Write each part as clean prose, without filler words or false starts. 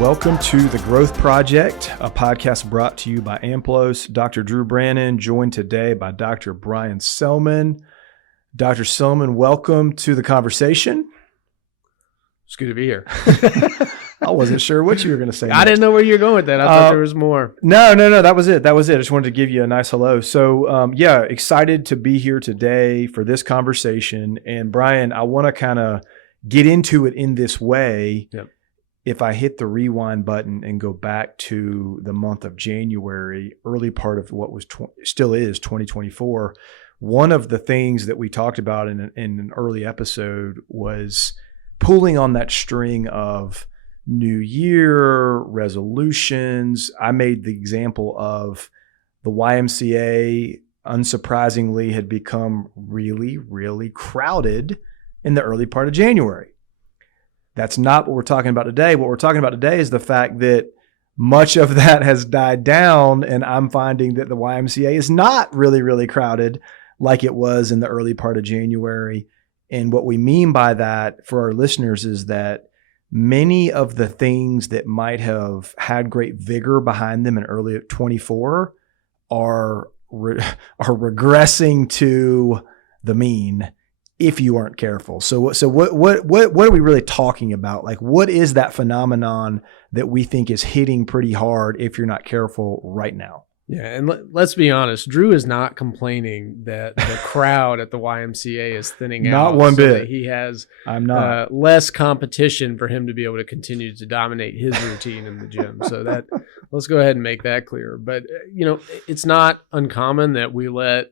Welcome to The Growth Project, a podcast brought to you by AMPLOS. Dr. Drew Brannon, joined today by Dr. Brian Selman. Dr. Selman, welcome to the conversation. It's good to be here. I wasn't sure what you were going to say. I didn't know where you were going with that. I thought there was more. No. That was it. I just wanted to give you a nice hello. So, excited to be here today for this conversation. And Brian, I want to kind of get into it in this way. Yep. If I hit the rewind button and go back to the month of January, early part of what was still is 2024, one of the things that we talked about in an early episode was pulling on that string of New Year resolutions. I made the example of the YMCA, unsurprisingly, had become really, really crowded in the early part of January. That's not what we're talking about today. What we're talking about today is the fact that much of that has died down, and I'm finding that the YMCA is not really, really crowded like it was in the early part of January. And what we mean by that for our listeners is that many of the things that might have had great vigor behind them in early 24 are regressing to the mean if you aren't careful. So what are we really talking about? Like, what is that phenomenon that we think is hitting pretty hard if you're not careful right now? Yeah, and let's be honest. Drew is not complaining that the crowd at the YMCA is thinning out. Not one bit. That he has I'm not. Less competition for him to be able to continue to dominate his routine in the gym. So that let's go ahead and make that clear. But it's not uncommon that we let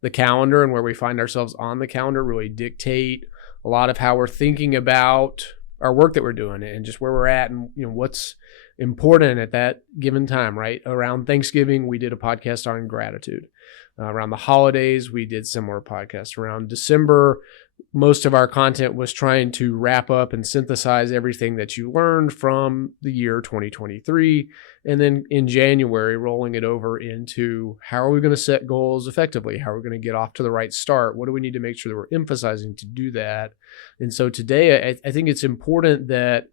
the calendar and where we find ourselves on the calendar really dictate a lot of how we're thinking about our work that we're doing and just where we're at and what's important at that given time, right? Around Thanksgiving, we did a podcast on gratitude. Around the holidays, we did similar podcasts. Around December, most of our content was trying to wrap up and synthesize everything that you learned from the year 2023. And then in January, rolling it over into how are we going to set goals effectively? How are we going to get off to the right start? What do we need to make sure that we're emphasizing to do that? And so today, I think it's important that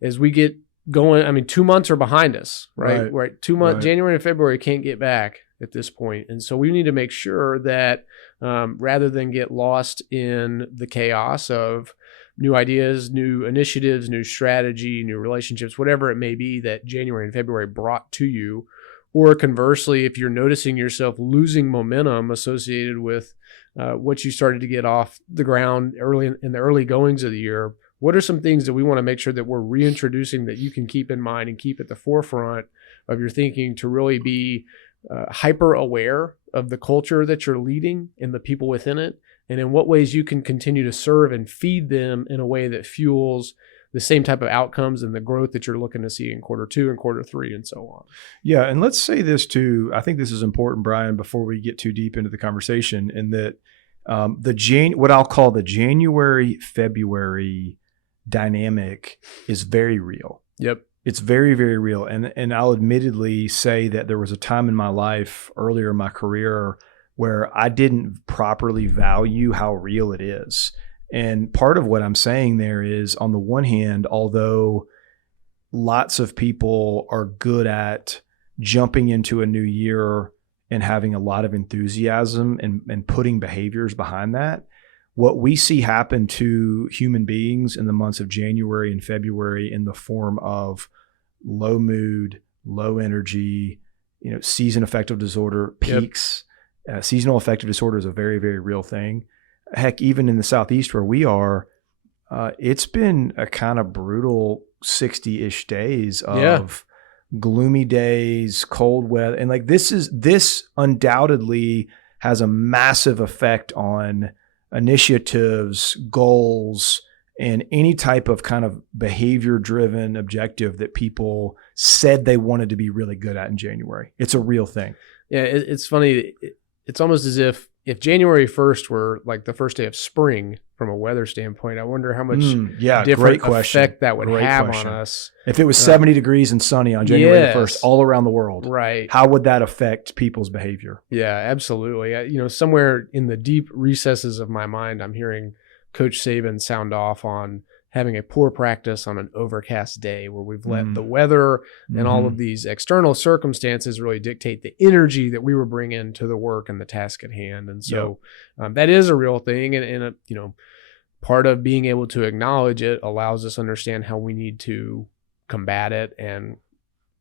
as we get going, 2 months are behind us, right? Right. 2 months, right. January and February can't get back at this point. And so we need to make sure that rather than get lost in the chaos of new ideas, new initiatives, new strategy, new relationships, whatever it may be that January and February brought to you, or conversely, if you're noticing yourself losing momentum associated with what you started to get off the ground early in the early goings of the year, what are some things that we want to make sure that we're reintroducing that you can keep in mind and keep at the forefront of your thinking to really be hyper aware of the culture that you're leading and the people within it, and in what ways you can continue to serve and feed them in a way that fuels the same type of outcomes and the growth that you're looking to see in quarter 2 and quarter 3 and so on. Yeah. And let's say this too. I think this is important, Brian, before we get too deep into the conversation, in that what I'll call the January, February dynamic is very real. Yep. It's very, very real. And I'll admittedly say that there was a time in my life earlier in my career where I didn't properly value how real it is. And part of what I'm saying there is, on the one hand, although lots of people are good at jumping into a new year and having a lot of enthusiasm and putting behaviors behind that, what we see happen to human beings in the months of January and February in the form of low mood, low energy, season affective disorder peaks. Yep. Seasonal affective disorder is a very, very real thing. Heck, even in the Southeast where we are, it's been a kind of brutal 60-ish days of gloomy days, cold weather. And like this undoubtedly has a massive effect on initiatives, goals, and any type of kind of behavior-driven objective that people said they wanted to be really good at in January. It's a real thing. Yeah, it's funny. It's almost as if January 1st were like the first day of spring from a weather standpoint, I wonder how much different effect that would have on us. If it was 70 degrees and sunny on January 1st all around the world, right? How would that affect people's behavior? Yeah, absolutely. Somewhere in the deep recesses of my mind, I'm hearing Coach Saban sound off on having a poor practice on an overcast day where we've let the weather and all of these external circumstances really dictate the energy that we were bringing to the work and the task at hand. And so that is a real thing. And part of being able to acknowledge it allows us to understand how we need to combat it and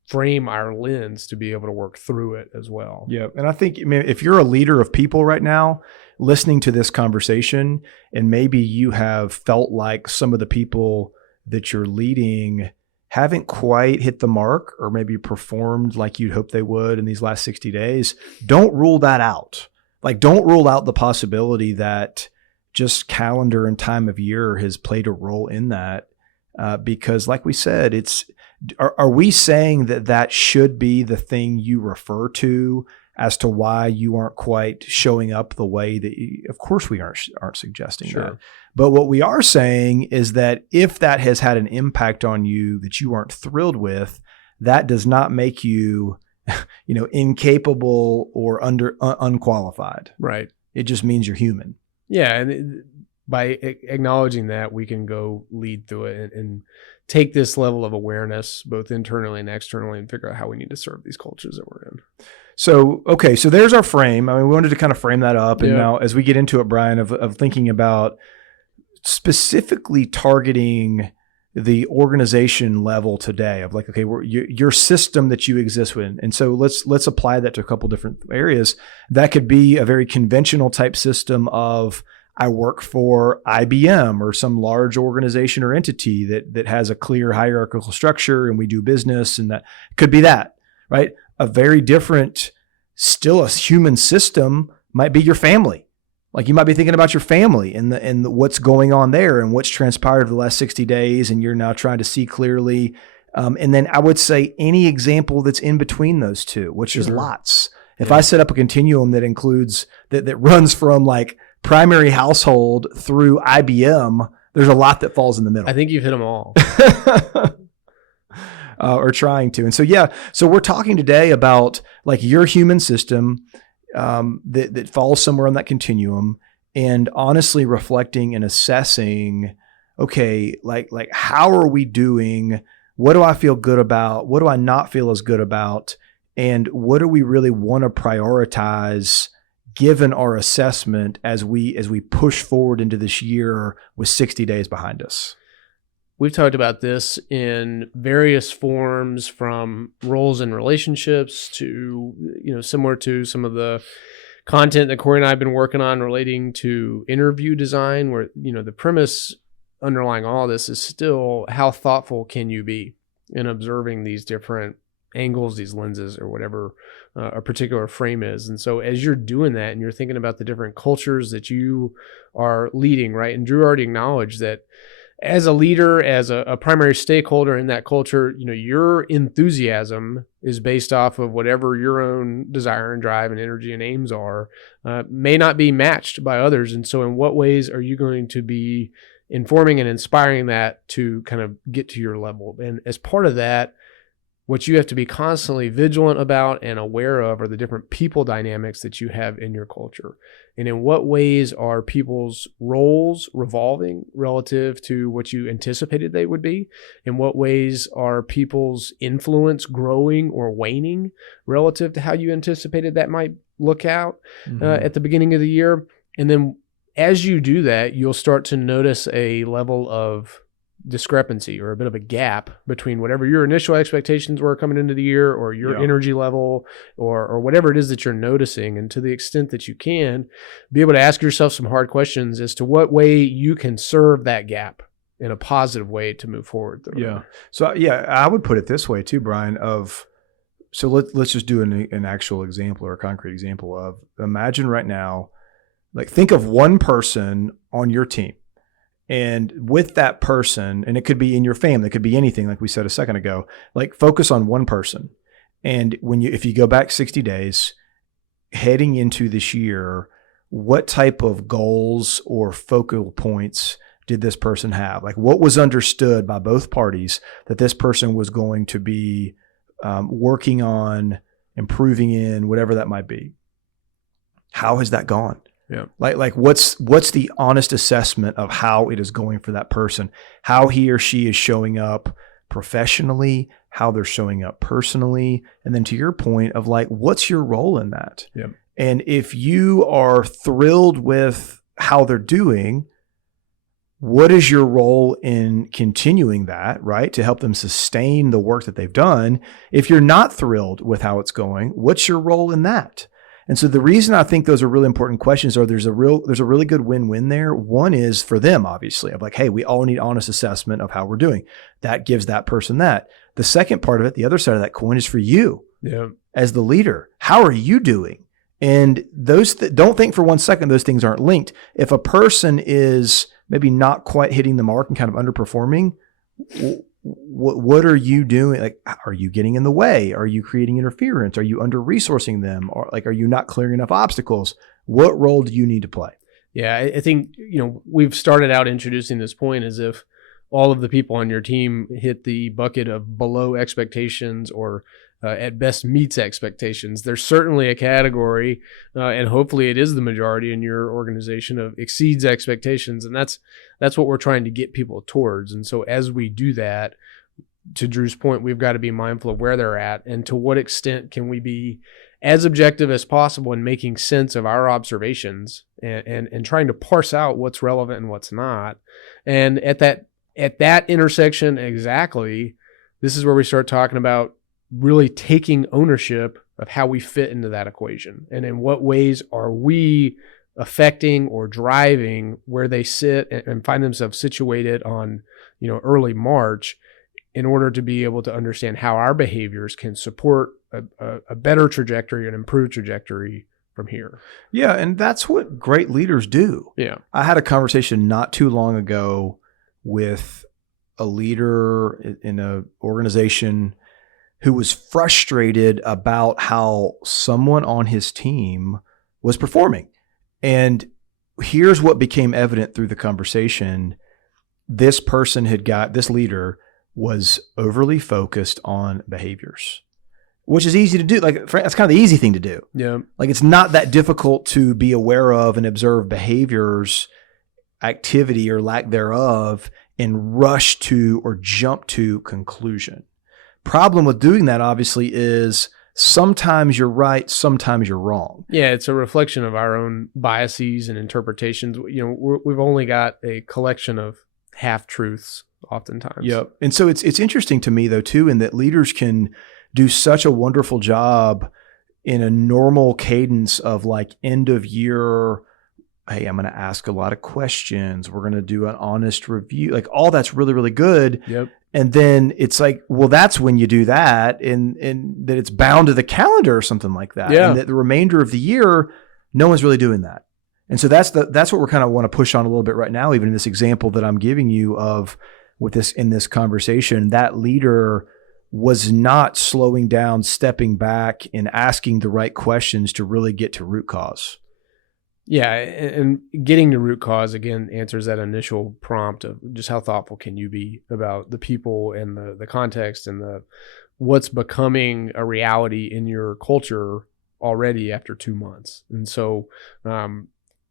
frame our lens to be able to work through it as well. Yeah. And I think, if you're a leader of people right now listening to this conversation, and maybe you have felt like some of the people that you're leading haven't quite hit the mark or maybe performed like you'd hope they would in these last 60 days, don't rule that out. Like, don't rule out the possibility that just calendar and time of year has played a role in that. Because like we said, are we saying that should be the thing you refer to as to why you aren't quite showing up the way that of course we aren't suggesting that. But what we are saying is that if that has had an impact on you that you aren't thrilled with, that does not make you, incapable or unqualified. Right. It just means you're human. Yeah. And by acknowledging that, we can go lead through it and take this level of awareness, both internally and externally, and figure out how we need to serve these cultures that we're in. So there's our frame. I mean, we wanted to kind of frame that up. And now as we get into it, Brian, of thinking about specifically targeting the organization level today of like, okay, your system that you exist in. And so let's apply that to a couple different areas. That could be a very conventional type system of, I work for IBM or some large organization or entity that has a clear hierarchical structure and we do business, and that could be that, right? A very different, still a human system might be your family. Like, you might be thinking about your family and what's going on there and what's transpired over the last 60 days, and you're now trying to see clearly. And then I would say any example that's in between those two, which is lots. If I set up a continuum that includes, that runs from like primary household through IBM, there's a lot that falls in the middle. I think you've hit them all. Or trying to. And so we're talking today about like your human system that falls somewhere on that continuum, and honestly reflecting and assessing, okay, like how are we doing? What do I feel good about? What do I not feel as good about? And what do we really want to prioritize given our assessment as we push forward into this year with 60 days behind us? We've talked about this in various forms, from roles and relationships to, similar to some of the content that Corey and I have been working on relating to interview design, where, the premise underlying all this is still how thoughtful can you be in observing these different angles, these lenses, or whatever a particular frame is. And so as you're doing that and you're thinking about the different cultures that you are leading, right? And Drew already acknowledged that as a leader, as a primary stakeholder in that culture, your enthusiasm is based off of whatever your own desire and drive and energy and aims are, may not be matched by others. And so in what ways are you going to be informing and inspiring that to kind of get to your level? And as part of that, what you have to be constantly vigilant about and aware of are the different people dynamics that you have in your culture. And in what ways are people's roles revolving relative to what you anticipated they would be? In what ways are people's influence growing or waning relative to how you anticipated that might look out at the beginning of the year? And then as you do that, you'll start to notice a level of discrepancy or a bit of a gap between whatever your initial expectations were coming into the year, or your energy level, or whatever it is that you're noticing. And to the extent that you can, be able to ask yourself some hard questions as to what way you can serve that gap in a positive way to move forward. So I would put it this way too, Brian, so let's just do an actual example or a concrete example of, imagine right now, like think of one person on your team. And with that person, and it could be in your family, it could be anything, like we said a second ago, like focus on one person. And if you go back 60 days, heading into this year, what type of goals or focal points did this person have? Like, what was understood by both parties that this person was going to be working on, improving in, whatever that might be? How has that gone? Yeah. Like what's the honest assessment of how it is going for that person, how he or she is showing up professionally, how they're showing up personally. And then to your point of like, what's your role in that? Yeah. And if you are thrilled with how they're doing, what is your role in continuing that, right? To help them sustain the work that they've done. If you're not thrilled with how it's going, what's your role in that? And so the reason I think those are really important questions are there's a really good win-win there. One is for them, obviously, of like, hey, we all need honest assessment of how we're doing. That gives that person that. The second part of it, the other side of that coin, is for you as the leader. How are you doing? And those don't think for one second those things aren't linked. If a person is maybe not quite hitting the mark and kind of underperforming, what are you doing? Like, are you getting in the way? Are you creating interference? Are you under-resourcing them? Or like, are you not clearing enough obstacles? What role do you need to play? Yeah, I think, we've started out introducing this point as if all of the people on your team hit the bucket of below expectations or at best meets expectations. There's certainly a category, and hopefully it is the majority in your organization, of exceeds expectations. And that's what we're trying to get people towards. And so as we do that, to Drew's point, we've got to be mindful of where they're at and to what extent can we be as objective as possible in making sense of our observations and trying to parse out what's relevant and what's not. And at that intersection, exactly, this is where we start talking about really taking ownership of how we fit into that equation. And in what ways are we affecting or driving where they sit and find themselves situated on, early March, in order to be able to understand how our behaviors can support a better trajectory, an improved trajectory from here. Yeah. And that's what great leaders do. Yeah. I had a conversation not too long ago with a leader in an organization who was frustrated about how someone on his team was performing. And here's what became evident through the conversation. This leader was overly focused on behaviors, which is easy to do. Like, that's kind of the easy thing to do. Yeah. Like, it's not that difficult to be aware of and observe behaviors, activity or lack thereof, and rush to or jump to conclusion. Problem with doing that, obviously, is sometimes you're right, sometimes you're wrong. Yeah, it's a reflection of our own biases and interpretations. We've only got a collection of half-truths oftentimes. Yep. And so it's interesting to me, though, too, in that leaders can do such a wonderful job in a normal cadence of like end of year. Hey, I'm going to ask a lot of questions. We're going to do an honest review. Like, all that's really, really good. Yep. And then it's like, well, that's when you do that, and that it's bound to the calendar or something like that. Yeah. And that the remainder of the year, no one's really doing that. And so that's what we're kind of want to push on a little bit right now, even in this example that I'm giving you of in this conversation. That leader was not slowing down, stepping back, and asking the right questions to really get to root cause. Yeah, and getting to root cause, again, answers that initial prompt of just how thoughtful can you be about the people and the context and what's becoming a reality in your culture already after 2 months. And so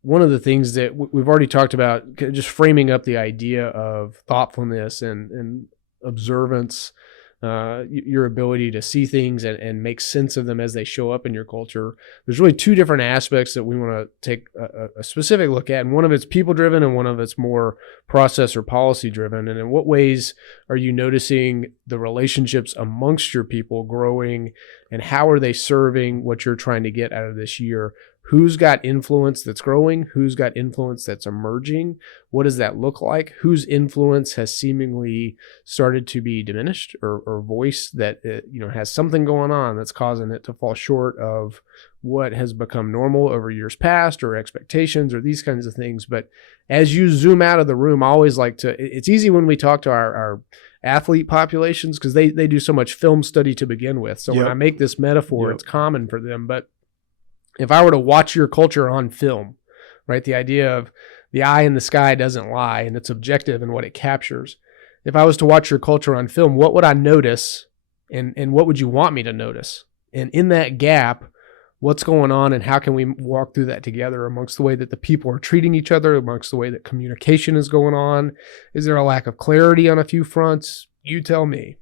one of the things that we've already talked about, just framing up the idea of thoughtfulness and observance, your ability to see things and make sense of them as they show up in your culture. There's really two different aspects that we want to take a specific look at. And one of it's people driven and one of it's more process or policy driven. And in what ways are you noticing the relationships amongst your people growing, and how are they serving what you're trying to get out of this year? Who's got influence that's growing? Who's got influence that's emerging? What does that look like? Whose influence has seemingly started to be diminished or voice that has something going on that's causing it to fall short of what has become normal over years past, or expectations, or these kinds of things. But as you zoom out of the room, I always like to, it's easy when we talk to our athlete populations because they do so much film study to begin with. So when I make this metaphor, it's common for them. But if I were to watch your culture on film, right, the idea of the eye in the sky doesn't lie and it's objective in what it captures. If I was to watch your culture on film, what would I notice and what would you want me to notice? And in that gap, what's going on and how can we walk through that together amongst the way that the people are treating each other, amongst the way that communication is going on. Is there a lack of clarity on a few fronts? You tell me.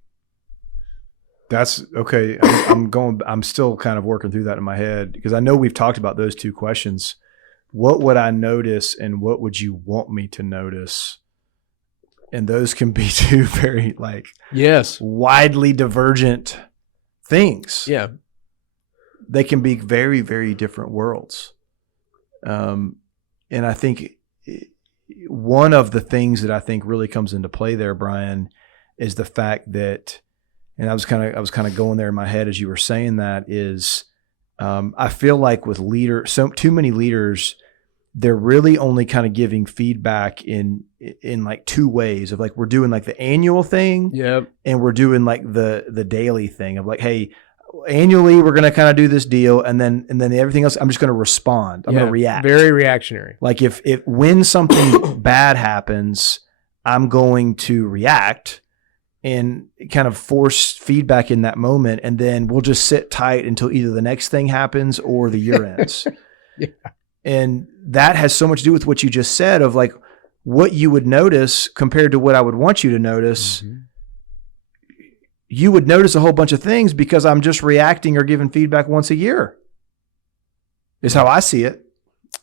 That's okay. I'm still kind of working through that in my head because I know we've talked about those two questions. What would I notice and what would you want me to notice? And those can be two very widely divergent things. Yeah. They can be very, very different worlds. And I think one of the things that I think really comes into play there, Brian, is the fact that, and I was kind of going there in my head as you were saying that, is I feel like with too many leaders, they're really only kind of giving feedback in like two ways of like, we're doing like the annual thing. Yep. And we're doing like the daily thing of like, hey, annually we're going to kind of do this deal. And then everything else, I'm just going to respond. I'm going to react. Very reactionary. Like if when something bad happens, I'm going to react and kind of force feedback in that moment. And then we'll just sit tight until either the next thing happens or the year ends. Yeah. And that has so much to do with what you just said of like what you would notice compared to what I would want you to notice. Mm-hmm. You would notice a whole bunch of things because I'm just reacting or giving feedback once a year is how I see it.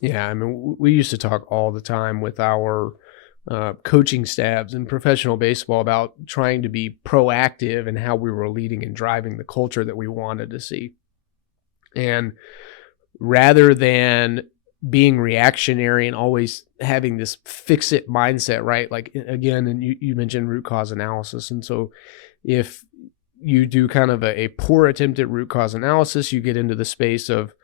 Yeah. I mean, we used to talk all the time with our coaching staffs in professional baseball about trying to be proactive in how we were leading and driving the culture that we wanted to see. And rather than being reactionary and always having this fix it mindset, right? Like again, and you mentioned root cause analysis. And so if you do kind of a poor attempt at root cause analysis, you get into the space of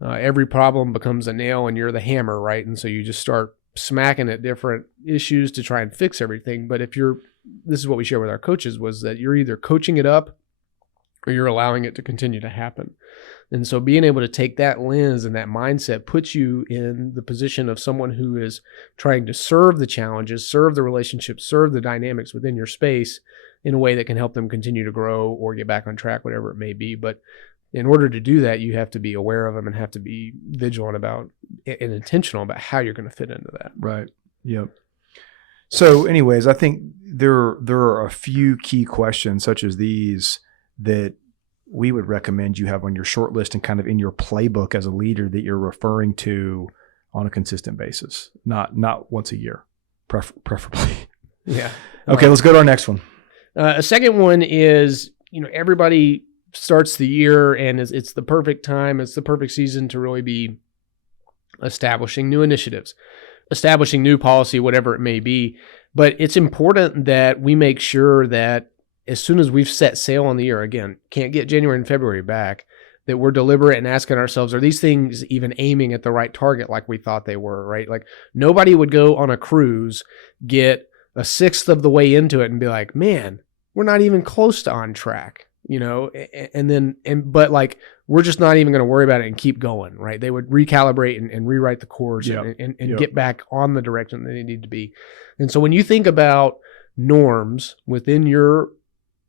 every problem becomes a nail and you're the hammer, right? And so you just start smacking at different issues to try and fix everything. But this is what we share with our coaches, was that you're either coaching it up or you're allowing it to continue to happen. And so being able to take that lens and that mindset puts you in the position of someone who is trying to serve the challenges, serve the relationships, serve the dynamics within your space in a way that can help them continue to grow or get back on track, whatever it may be. But in order to do that, you have to be aware of them and have to be vigilant about and intentional about how you're going to fit into that. Right. Yep. So anyways, I think there are a few key questions such as these that we would recommend you have on your short list and kind of in your playbook as a leader that you're referring to on a consistent basis, not once a year, preferably. Yeah. Okay, let's go to our next one. A second one is, everybody starts the year and it's the perfect time. It's the perfect season to really be establishing new initiatives, establishing new policy, whatever it may be. But it's important that we make sure that as soon as we've set sail on the year, again, can't get January and February back, that we're deliberate and asking ourselves, are these things even aiming at the right target like we thought they were, right? Like nobody would go on a cruise, get a sixth of the way into it and be like, man, we're not even close to on track, but like, we're just not even going to worry about it and keep going, right? They would recalibrate and rewrite the course and get back on the direction that they need to be. And so when you think about norms within your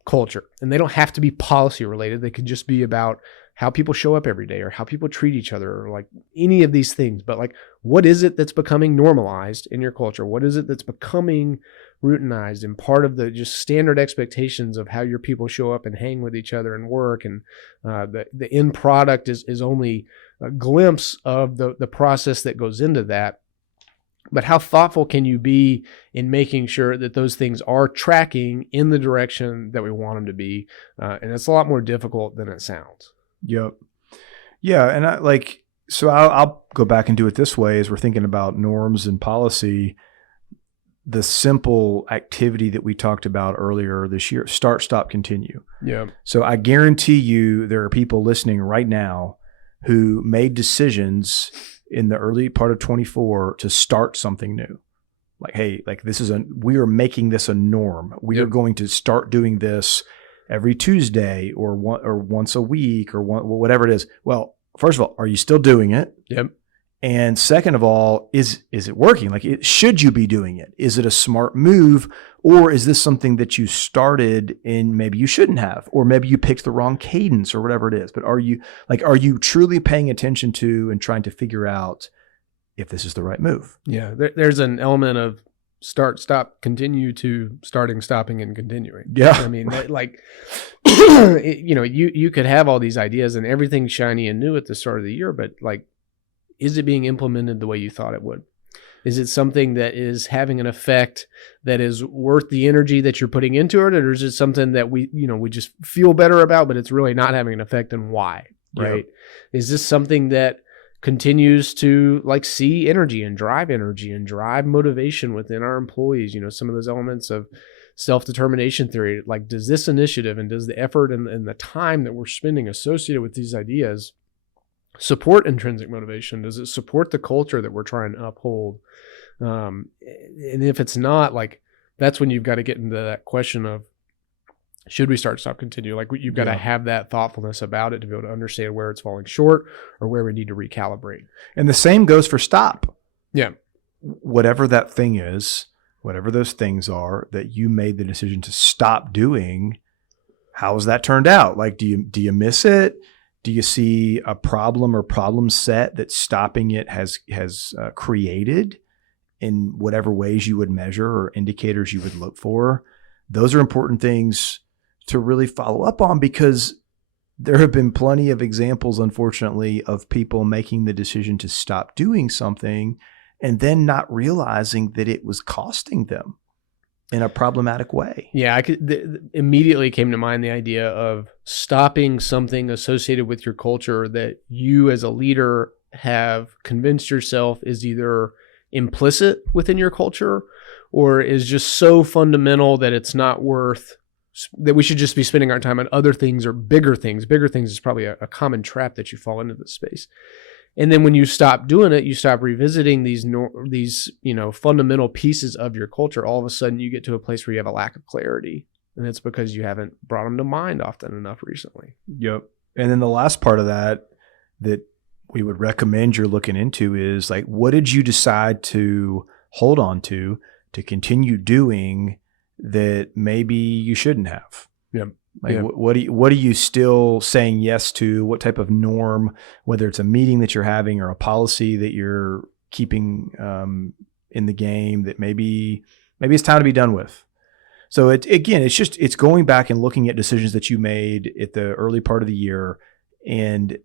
culture, and they don't have to be policy related, they could just be about how people show up every day or how people treat each other or like any of these things. But like, what is it that's becoming normalized in your culture? What is it that's becoming routinized and part of the just standard expectations of how your people show up and hang with each other and work? And the end product is only a glimpse of the process that goes into that. But how thoughtful can you be in making sure that those things are tracking in the direction that we want them to be? And it's a lot more difficult than it sounds. Yep. Yeah. And I'll go back and do it this way as we're thinking about norms and policy. The simple activity that we talked about earlier this year, start, stop, continue. Yeah. So I guarantee you there are people listening right now who made decisions in the early part of 24 to start something new. Like, hey, like we are making this a norm. We are going to start doing this every Tuesday or once a week or whatever it is. Well, first of all, are you still doing it? Yep. And second of all, is it working? Like, should you be doing it? Is it a smart move? Or is this something that you started and maybe you shouldn't have, or maybe you picked the wrong cadence or whatever it is? But are you truly paying attention to and trying to figure out if this is the right move? Yeah. There's an element of start, stop, continue to starting, stopping, and continuing. Yeah. I mean, like, you could have all these ideas and everything shiny and new at the start of the year, but like, is it being implemented the way you thought it would? Is it something that is having an effect that is worth the energy that you're putting into it? Or is it something that we just feel better about, but it's really not having an effect, and why, right? Yep. Is this something that continues to like see energy and drive motivation within our employees? Some of those elements of self-determination theory, like, does this initiative and does the effort and the time that we're spending associated with these ideas support intrinsic motivation? Does it support the culture that we're trying to uphold? And if it's not, like, that's when you've got to get into that question of, should we start, stop, continue? Like, you've got to have that thoughtfulness about it to be able to understand where it's falling short or where we need to recalibrate. And the same goes for stop. Yeah. Whatever that thing is, whatever those things are that you made the decision to stop doing, how has that turned out? Like, do you miss it? Do you see a problem or problem set that stopping it has created in whatever ways you would measure or indicators you would look for? Those are important things to really follow up on, because there have been plenty of examples, unfortunately, of people making the decision to stop doing something and then not realizing that it was costing them in a problematic way. Yeah, immediately came to mind the idea of stopping something associated with your culture that you as a leader have convinced yourself is either implicit within your culture or is just so fundamental that it's not worth, that we should just be spending our time on other things or bigger things. Bigger things is probably a common trap that you fall into this space. And then when you stop doing it, you stop revisiting these fundamental pieces of your culture. All of a sudden, you get to a place where you have a lack of clarity, and it's because you haven't brought them to mind often enough recently. Yep. And then the last part of that we would recommend you're looking into is, like, what did you decide to hold on to continue doing that maybe you shouldn't have? Yeah. Like, what are you still saying yes to? What type of norm, whether it's a meeting that you're having or a policy that you're keeping in the game, that maybe it's time to be done with. So it's going back and looking at decisions that you made at the early part of the year and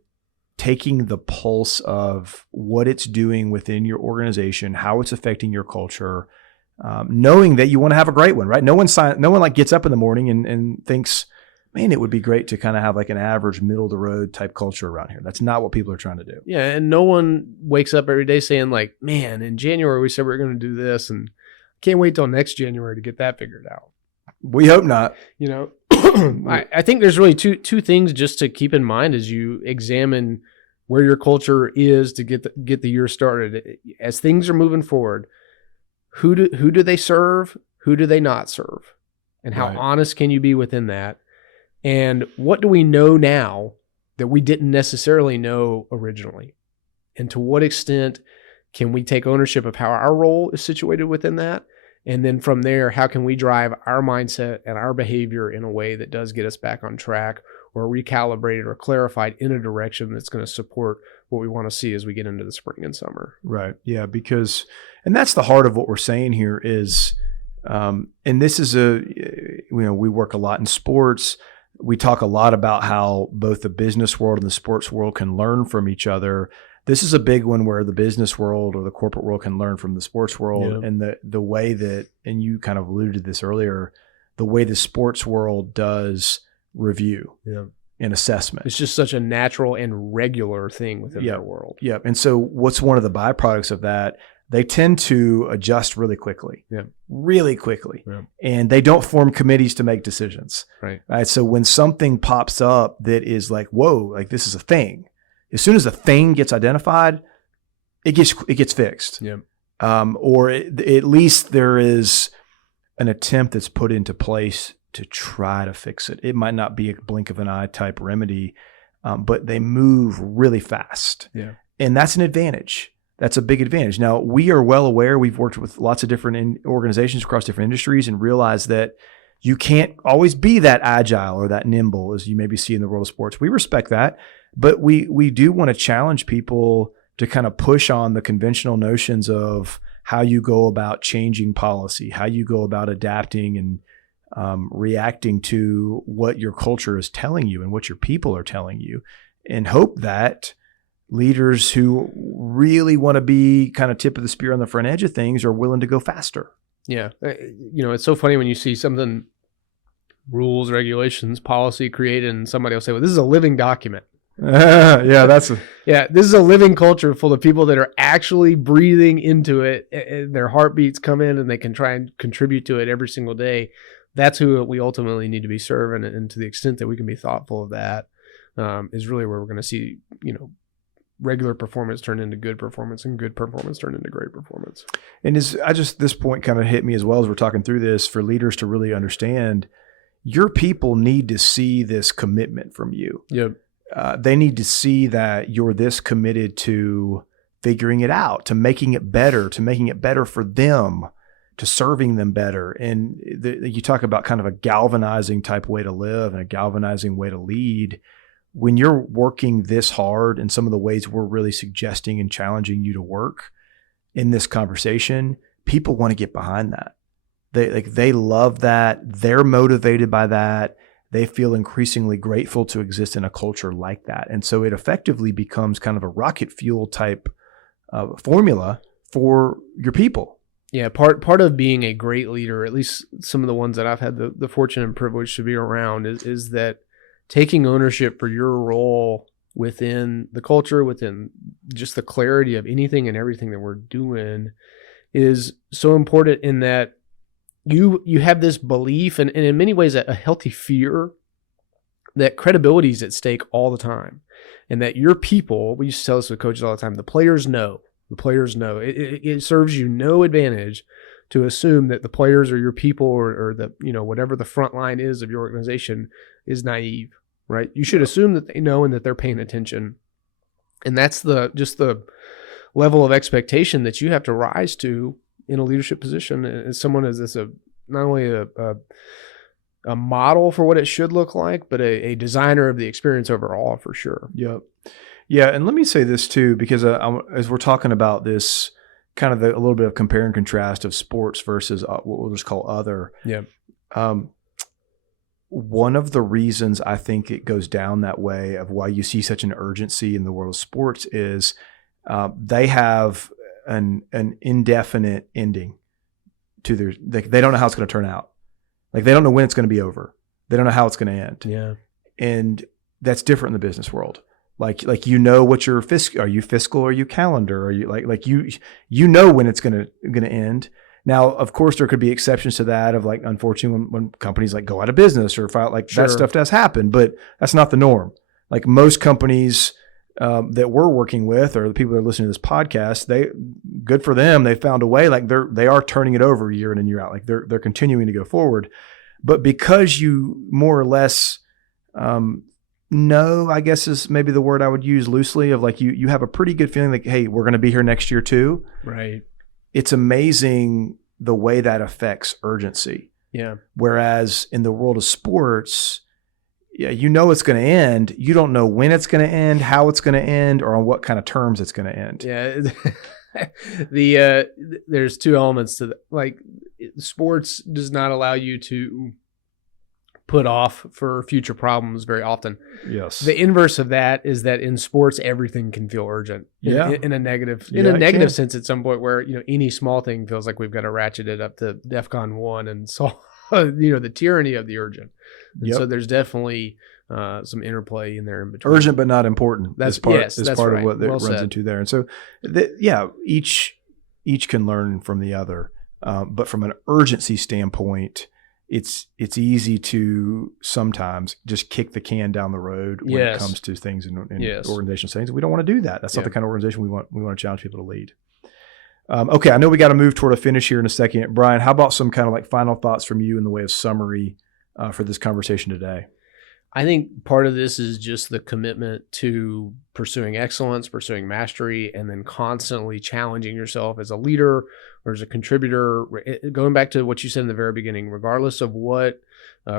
taking the pulse of what it's doing within your organization, how it's affecting your culture, knowing that you want to have a great one, right? No one like gets up in the morning and thinks, man, it would be great to kind of have like an average middle of the road type culture around here. That's not what people are trying to do. Yeah. And no one wakes up every day saying, like, man, in January we said we were going to do this and can't wait till next January to get that figured out. We hope not. I think there's really two things just to keep in mind as you examine where your culture is to get the year started. As things are moving forward, who do they serve? Who do they not serve? And how honest can you be within that? And what do we know now that we didn't necessarily know originally? And to what extent can we take ownership of how our role is situated within that? And then from there, how can we drive our mindset and our behavior in a way that does get us back on track or recalibrated or clarified in a direction that's going to support what we want to see as we get into the spring and summer? Right. Yeah. And that's the heart of what we're saying here is, and this is we work a lot in sports. We talk a lot about how both the business world and the sports world can learn from each other. This is a big one where the business world or the corporate world can learn from the sports world. Yeah. And the way that, and you kind of alluded to this earlier, the way the sports world does review and assessment. It's just such a natural and regular thing within their world. Yeah. And so what's one of the byproducts of that? They tend to adjust really quickly. Yeah. Really quickly. Yeah. And they don't form committees to make decisions. Right. So when something pops up that is like, whoa, like this is a thing. As soon as a thing gets identified, it gets fixed. Yeah. Or at least there is an attempt that's put into place to try to fix it. It might not be a blink of an eye type remedy, but they move really fast. Yeah. And that's an advantage. that's a big advantage. Now, we are well aware, we've worked with lots of different organizations across different industries and realize that you can't always be that agile or that nimble as you maybe see in the world of sports. We respect that, but we do want to challenge people to kind of push on the conventional notions of how you go about changing policy, how you go about adapting and reacting to what your culture is telling you and what your people are telling you, and hope that leaders who really want to be kind of tip of the spear on the front edge of things are willing to go faster. Yeah. It's so funny when you see something, rules, regulations, policy created, and somebody will say, well, this is a living document. This is a living culture full of people that are actually breathing into it, and their heartbeats come in and they can try and contribute to it every single day. That's who we ultimately need to be serving. And to the extent that we can be thoughtful of that, is really where we're going to see, regular performance turn into good performance and good performance turn into great performance. And this point kind of hit me as well as we're talking through this, for leaders to really understand your people need to see this commitment from you. Yep. They need to see that you're this committed to figuring it out, to making it better for them, to serving them better. And you talk about kind of a galvanizing type way to live and a galvanizing way to lead. When you're working this hard in some of the ways we're really suggesting and challenging you to work in this conversation, people want to get behind that. They love that. They're motivated by that. They feel increasingly grateful to exist in a culture like that. And so it effectively becomes kind of a rocket fuel type formula for your people. Yeah, part of being a great leader, at least some of the ones that I've had the fortune and privilege to be around, is that taking ownership for your role within the culture, within just the clarity of anything and everything that we're doing, is so important, in that you have this belief and in many ways a healthy fear that credibility is at stake all the time, and that your people, we used to tell this with coaches all the time, the players know. It serves you no advantage to assume that the players or your people or the, whatever the front line is of your organization is naive, right? You should assume that they know and that they're paying attention. And that's just the level of expectation that you have to rise to in a leadership position as someone as this not only a model for what it should look like, but a designer of the experience overall, for sure. Yep. Yeah. And let me say this too, because as we're talking about this kind of a little bit of compare and contrast of sports versus what we'll just call other. Yeah. One of the reasons I think it goes down that way, of why you see such an urgency in the world of sports, is they have an indefinite ending to their. They don't know how it's going to turn out. Like, they don't know when it's going to be over. They don't know how it's going to end. Yeah, and that's different in the business world. Like what your fiscal, are you fiscal or are you calendar? Are you like you know when it's going to end. Now, of course, there could be exceptions to that, of like, unfortunately, when companies like go out of business or file, like, sure, that stuff does happen, but that's not the norm. Like, most companies that we're working with, or the people that are listening to this podcast, good for them. They found a way, like they are turning it over year in and year out. Like, they're continuing to go forward. But because you more or less know, I guess is maybe the word I would use loosely, of like, you have a pretty good feeling like, hey, we're going to be here next year too. Right. It's amazing the way that affects urgency. Yeah. Whereas in the world of sports, yeah, you know it's going to end. You don't know when it's going to end, how it's going to end, or on what kind of terms it's going to end. Yeah. There's two elements to that. Like, sports does not allow you to put off for future problems very often. Yes. The inverse of that is that in sports, everything can feel urgent. Yeah. In a negative sense at some point, where, any small thing feels like we've got to ratchet it up to DEFCON 1 and solve, the tyranny of the urgent. And so there's definitely some interplay in there in between. Urgent but not important. That's part right. of what it runs into there. And so, each can learn from the other. But from an urgency standpoint, it's easy to sometimes just kick the can down the road when it comes to things in organizational settings. We don't want to do that. That's not the kind of organization we want to challenge people to lead. Okay, I know we got to move toward a finish here in a second. Brian, how about some kind of like final thoughts from you in the way of summary for this conversation today? I think part of this is just the commitment to pursuing excellence, pursuing mastery, and then constantly challenging yourself as a leader or as a contributor. Going back to what you said in the very beginning, regardless of what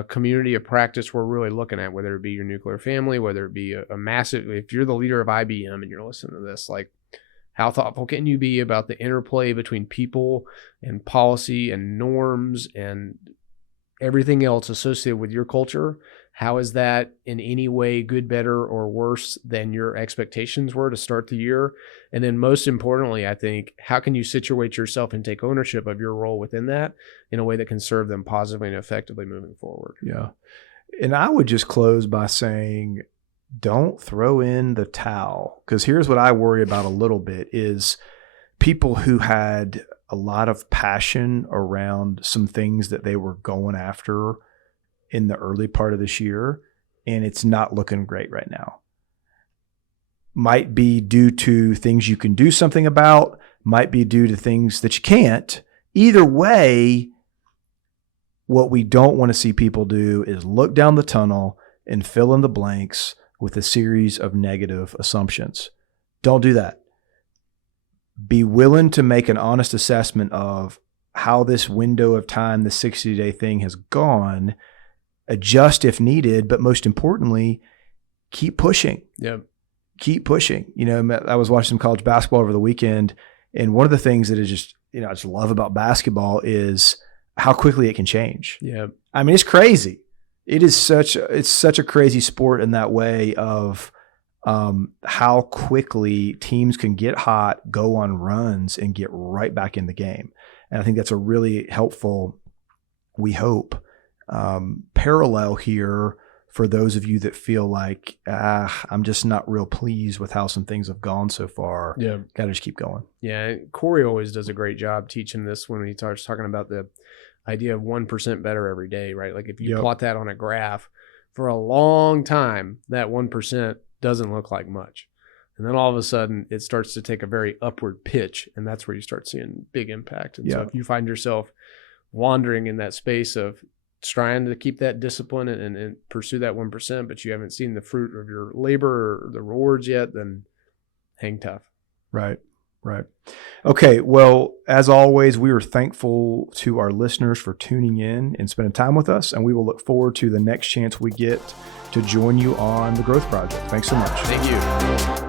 community of practice we're really looking at, whether it be your nuclear family, whether it be a massive, if you're the leader of IBM and you're listening to this, like, how thoughtful can you be about the interplay between people and policy and norms and everything else associated with your culture? How is that in any way good, better, or worse than your expectations were to start the year? And then most importantly, I think, how can you situate yourself and take ownership of your role within that in a way that can serve them positively and effectively moving forward? Yeah. And I would just close by saying, don't throw in the towel. Because here's what I worry about a little bit is people who had a lot of passion around some things that they were going after in the early part of this year, and it's not looking great right now. Might be due to things you can do something about, might be due to things that you can't. Either way, what we don't want to see people do is look down the tunnel and fill in the blanks with a series of negative assumptions. Don't do that. Be willing to make an honest assessment of how this window of time, the 60-day thing, has gone. Adjust if needed, but most importantly, keep pushing. Yep. Keep pushing. I was watching some college basketball over the weekend, and one of the things that is just, I just love about basketball is how quickly it can change. Yeah. I mean, it's crazy. It's such a crazy sport in that way of how quickly teams can get hot, go on runs, and get right back in the game. And I think that's a really helpful, we hope, parallel here for those of you that feel like, I'm just not real pleased with how some things have gone so far. Yeah. Got to just keep going. Yeah. Corey always does a great job teaching this when he starts talking about the idea of 1% better every day, right? Like if you plot that on a graph for a long time, that 1% doesn't look like much. And then all of a sudden it starts to take a very upward pitch, and that's where you start seeing big impact. And so if you find yourself wandering in that space of trying to keep that discipline and pursue that 1%, but you haven't seen the fruit of your labor or the rewards yet, then hang tough. Right. Okay. Well, as always, we are thankful to our listeners for tuning in and spending time with us. And we will look forward to the next chance we get to join you on the Growth Project. Thanks so much. Thank you.